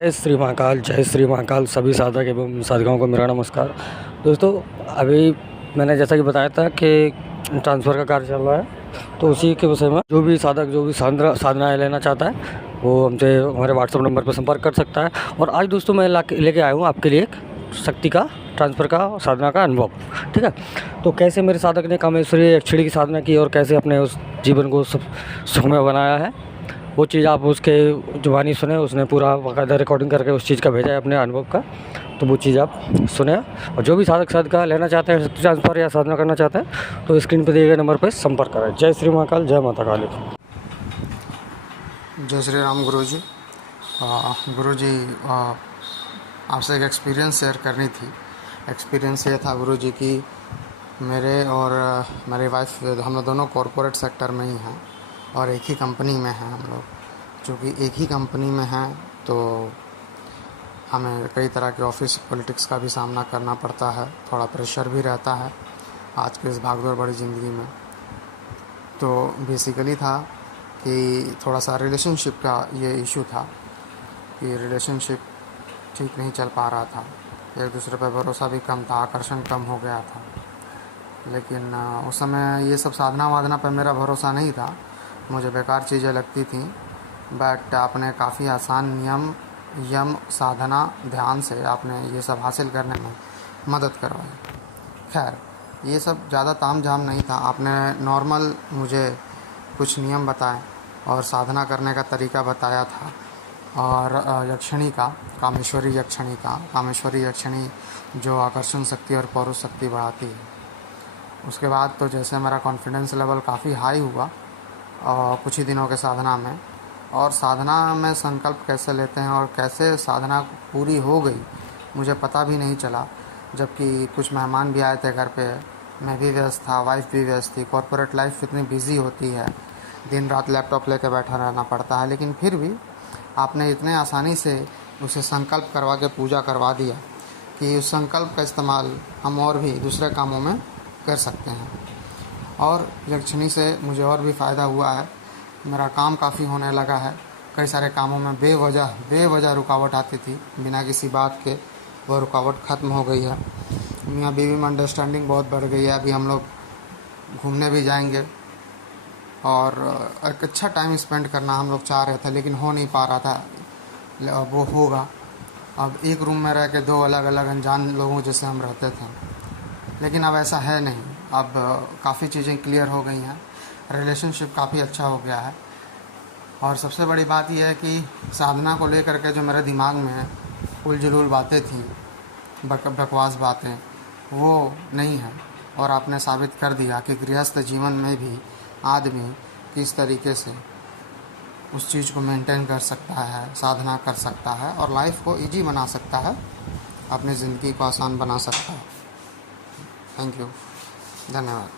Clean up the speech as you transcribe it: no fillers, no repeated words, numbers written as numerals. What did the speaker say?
जय श्री महाकाल सभी साधक एवं साधिकाओं को मेरा नमस्कार। दोस्तों, अभी मैंने जैसा कि बताया था कि ट्रांसफ़र का कार्य चल रहा है, तो उसी के विषय में जो भी साधक जो भी साधनाएँ लेना चाहता है वो हमसे हमारे व्हाट्सएप नंबर पर संपर्क कर सकता है। और आज दोस्तों मैं लेके आया हूँ आपके लिए एक शक्ति का ट्रांसफ़र का साधना का अनुभव। ठीक है, तो कैसे मेरे साधक ने कामेश्वरी अक्षिणी की साधना की और कैसे अपने उस जीवन को सुखमय बनाया है, वो चीज़ आप उसके ज़ुबानी सुने। उसने पूरा बाकायदा रिकॉर्डिंग करके उस चीज़ का भेजा है अपने अनुभव का, तो वो चीज़ आप सुने। और जो भी साधक साधिका लेना चाहते हैं शक्ति ट्रांसफ़र या साधना करना चाहते हैं तो स्क्रीन पर दिए गए नंबर पर संपर्क करें। जय श्री महाकाल, जय माता काली। जय श्री राम गुरुजी। गुरुजी, आपसे एक एक्सपीरियंस शेयर करनी थी। एक्सपीरियंस ये था गुरुजी कि मेरे और मेरी वाइफ हम लोग दोनों कॉरपोरेट सेक्टर में ही हैं और एक ही कंपनी में हैं हम लोग। चूँकि एक ही कंपनी में हैं तो हमें कई तरह के ऑफिस पॉलिटिक्स का भी सामना करना पड़ता है, थोड़ा प्रेशर भी रहता है आज के इस भागदौड़ भरी ज़िंदगी में। तो बेसिकली था कि थोड़ा सा रिलेशनशिप का ये इशू था कि रिलेशनशिप ठीक नहीं चल पा रहा था, एक दूसरे पर भरोसा भी कम था, आकर्षण कम हो गया था। लेकिन उस समय ये सब साधना वाधना पर मेरा भरोसा नहीं था, मुझे बेकार चीज़ें लगती थी। बट आपने काफ़ी आसान नियम यम साधना ध्यान से आपने ये सब हासिल करने में मदद करवाई। खैर, ये सब ज़्यादा ताम झाम नहीं था, आपने नॉर्मल मुझे कुछ नियम बताए और साधना करने का तरीका बताया था। और यक्षिणी का, कामेश्वरी यक्षिणी जो आकर्षण शक्ति और पौरुष शक्ति बढ़ाती है। उसके बाद तो जैसे मेरा कॉन्फिडेंस लेवल काफ़ी हाई हुआ कुछ ही दिनों के साधना में। और साधना में संकल्प कैसे लेते हैं और कैसे साधना पूरी हो गई मुझे पता भी नहीं चला, जबकि कुछ मेहमान भी आए थे घर पे। मैं भी व्यस्त था, वाइफ भी व्यस्त थी। कॉर्पोरेट लाइफ इतनी बिजी होती है, दिन रात लैपटॉप लेकर बैठा रहना पड़ता है, लेकिन फिर भी आपने इतने आसानी से उसे संकल्प करवा के पूजा करवा दिया कि उस संकल्प का इस्तेमाल हम और भी दूसरे कामों में कर सकते हैं। और यक्षिणी से मुझे और भी फ़ायदा हुआ है, मेरा काम काफ़ी होने लगा है। कई सारे कामों में बेवजह रुकावट आती थी बिना किसी बात के, वो रुकावट ख़त्म हो गई है। मियाँ बीवी में अंडरस्टैंडिंग बहुत बढ़ गई है। अभी हम लोग घूमने भी जाएंगे और एक अच्छा टाइम स्पेंड करना हम लोग चाह रहे थे, लेकिन हो नहीं पा रहा था। वो होगा। अब एक रूम में रह के दो अलग अलग अनजान लोगों जैसे हम रहते थे, लेकिन अब ऐसा है नहीं। अब काफ़ी चीज़ें क्लियर हो गई हैं, रिलेशनशिप काफ़ी अच्छा हो गया है। और सबसे बड़ी बात यह है कि साधना को लेकर के जो मेरे दिमाग में उलझुल बातें थी, बकवास बातें, वो नहीं है। और आपने साबित कर दिया कि गृहस्थ जीवन में भी आदमी किस तरीके से उस चीज़ को मेंटेन कर सकता है, साधना कर सकता है और लाइफ को इजी बना सकता है, अपनी ज़िंदगी को आसान बना सकता है। थैंक यू, धन्यवाद।